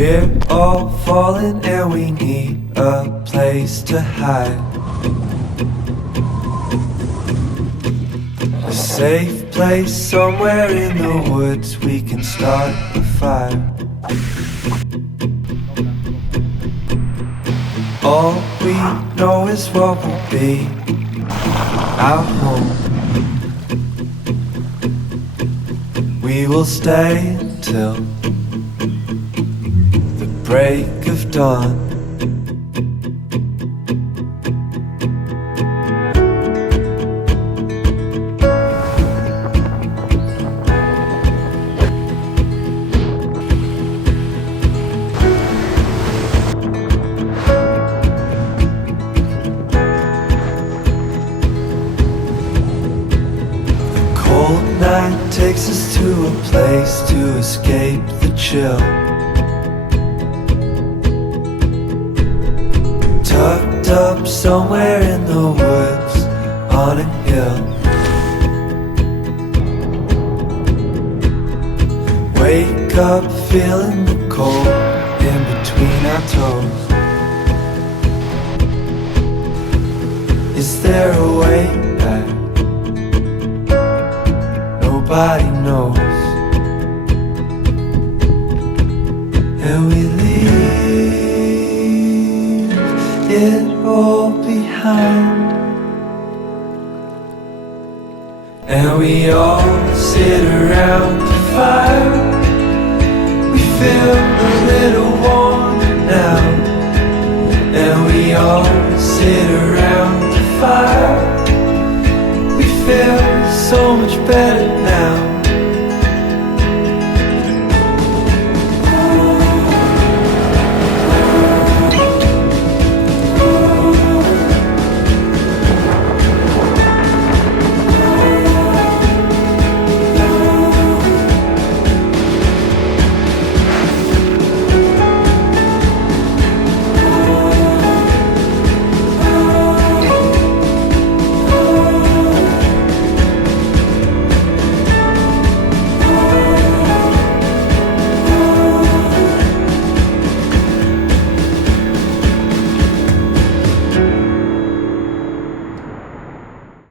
We're all falling and we need a place to hide. A safe place somewhere in the woods we can start a fire. All we know is what will be our home. We will stay till the break of dawn. Takes us to a place to escape the chill. Tucked up somewhere in the woods on a hill. Wake up feeling the cold in between our toes. Is there a way back? Nobody knows. And we leave it all behind. And we all sit around the fire. We feel a little warmer now. And we all sit around the fire. We feel so much better now.